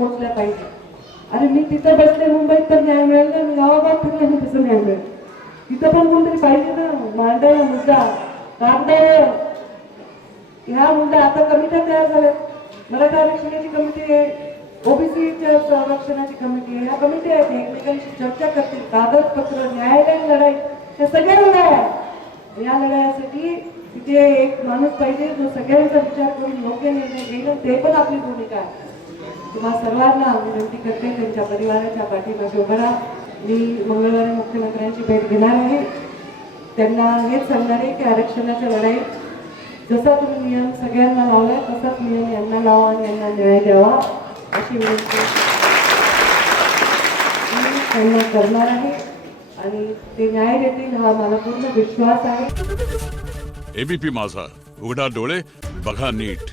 पोहोचल्या पाहिजे. अरे मी तिथं बसले मुंबईत तर न्याय मिळेल ना, मी गावागाव फिरले मी तसं न्याय मिळेल. तिथं पण कोणतरी पाहिजे ना, मांडावा मुद्दा कागदावर. ह्या मुद्दा आता कमिट्या तयार झाल्या, मराठा आरक्षणाची कमिटी आहे, ओबीसीच्या संरक्षणाची कमिटी आहे. ह्या कमिटी आहेत, एकमेकांशी चर्चा करतील, कागदपत्र, न्यायालयीन लढाई, त्या सगळ्या लढाया. या लढाईसाठी तिथे एक माणूस पाहिजे जो सगळ्यांचा विचार करून योग्य निर्णय घेईल, ते पण आपली भूमिका आहे. तुम्हा सर्वांना विनंती करते त्यांच्या परिवाराच्या पाठीमागे उभं राहा. मी मंगळवारी मुख्यमंत्र्यांची भेट घेणार आहे. त्यांना हेच सांगणार आहे की आरक्षणाच्या लढाईत जसा तुम्ही नियम सगळ्यांना लावलाय तसाच नियम यांना लावा आणि यांना न्याय द्यावा अशी विनंती मी त्यांना करणार आहे आणि ते न्याय देतील हा मला पूर्ण विश्वास आहे. एबीपी माझा, उघडा डोळे बघा नीट.